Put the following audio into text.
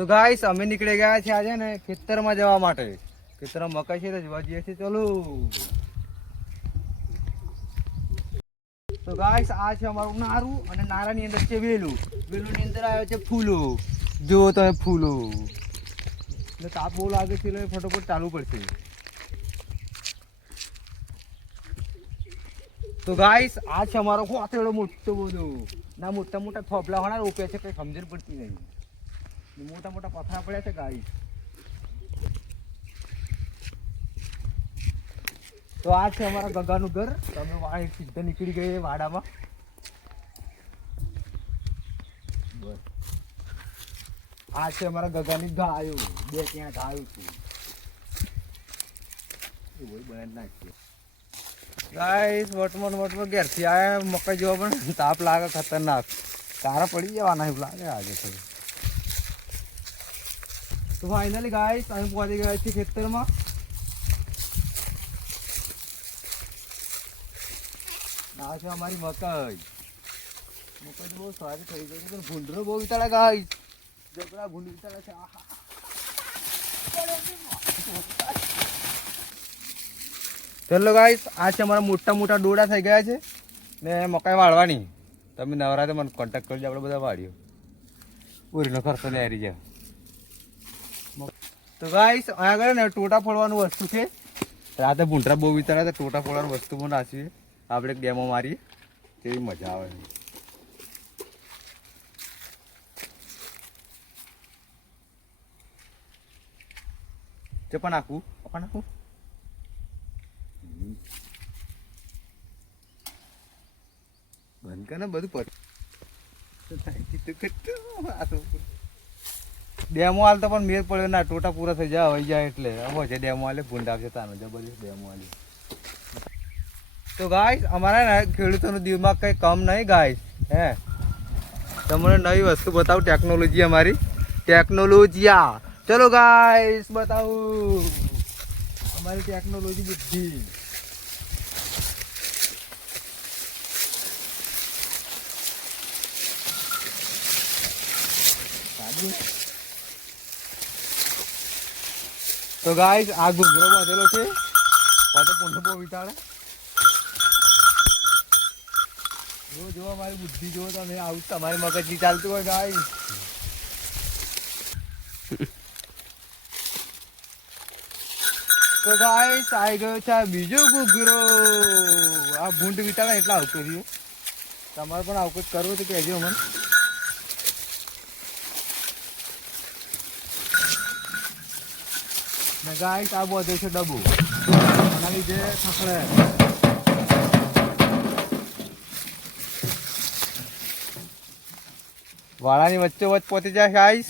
તો ગાઈસ અમે નીકળી ગયા છે આજે ને ખેતરમાં જવા માટે. ખેતરમાં મકાઈ છે તો જોવા જઈએ છીએ. ચલો તો ગાઈસ આ છે અમારું નારું અને નારાની અંદર છે વેલું. વેલુંની અંદર આવ્યો છે ફૂલો. જો તમે ફૂલો એટલે તાપ બહુ લાગે છે એટલે ફટોફટ ચાલુ પડશે. તો ગાઈસ આ છે અમારો કોથળો મોટો બધો. ના મોટા મોટા થોપલા હોના રોપ્યા છે, કઈ સમજણ પડતી નહીં. મોટા મોટા પથરા પડ્યા છે ગાઈસ. તો આ છે અમારા ગગાનું ઘર. તમે વાડ સીધા નીકળી ગઈ વાડામાં. આ છે અમારા ગગાની ગાયો. બે ત્યાં ગાયો છે. બનાવી નાખીએ ગાઈસ. વટમટ ઘેરથી આયા મકાઈ જોવા પણ તાપ લાગે ખતરનાક. તારા પડી જવાના એવું લાગે આજે તો. તો ફાઇનલી ગાઈસ અમે પહોંચી ગયા છીએ ખેતરમાં. આ છે અમારી મકાઈ. મકાઈ બહુ સારી થઈ ગઈ છે પણ ભૂંડરો બહુ વિચારે ગાઈસ. જબરા ભૂંડ વિચારે છે. ચલો ગાઈસ આ છે અમારા મોટા મોટા ડોડા થઈ ગયા છે ને મકાઈ વાળવાની. તમે નવરા તો મને કોન્ટેક્ટ કરજો, આપણે બધા વાળીઓ પૂરીનો ખર્ચો લે આવી જાય. તો ગાઈસ આગળ ને ટોટા ફોડવાનું વસ્તુ છે. રાતે ભૂંડરા બહુ વિચાર્યા હતા. ટોટા ફોડવાનું વસ્તુ પણ નાખીએ આપણે. ડેમો મારીએ તેવી મજા આવે. ચપા નાખું આપા નાખું. બંધ કર ને બધું પત. ડેમો હાલ તો પણ મેળ પડે ના. ટોટા પૂરા થઈ જાય હોય જાય એટલે હવે છે ડેમો હાલે. ભૂંડ આવશે તાનો જબરજસ્ત ડેમો હાલે. તો ગાઈસ અમારા ને ખેડૂતોનું દિમાગ કઈ કમ નહીં ગાઈસ. હે તમને નવી વસ્તુ બતાવું. ટેકનોલોજી અમારી ટેકનોલોજીયા. ચલો ગાઈસ બતાવું અમારી ટેકનોલોજી બુદ્ધિ. તો ગાઈસ આ ઘૂઘરો બાંધેલો છે. પાછો પૂંઠો બહુ વિચારે. જો અમારી બુદ્ધિ જો તમે. આવું તમારી મગજથી ચાલતું હોય ગાઈસ. તો ગાઈસ આવી ગયો છે બીજો ઘૂઘરો. આ ભૂંડ વિચારે એટલા આવતો રહ્યો. તમારે પણ આવું કંઈક કરવું તો કહેજો મને. ને ગાઈસ આ બધો છે ડબ્બો. આના લીધે થકડે. વાળાની વચ્ચે વચ્ચે પહોંચી જાય ગાઈસ.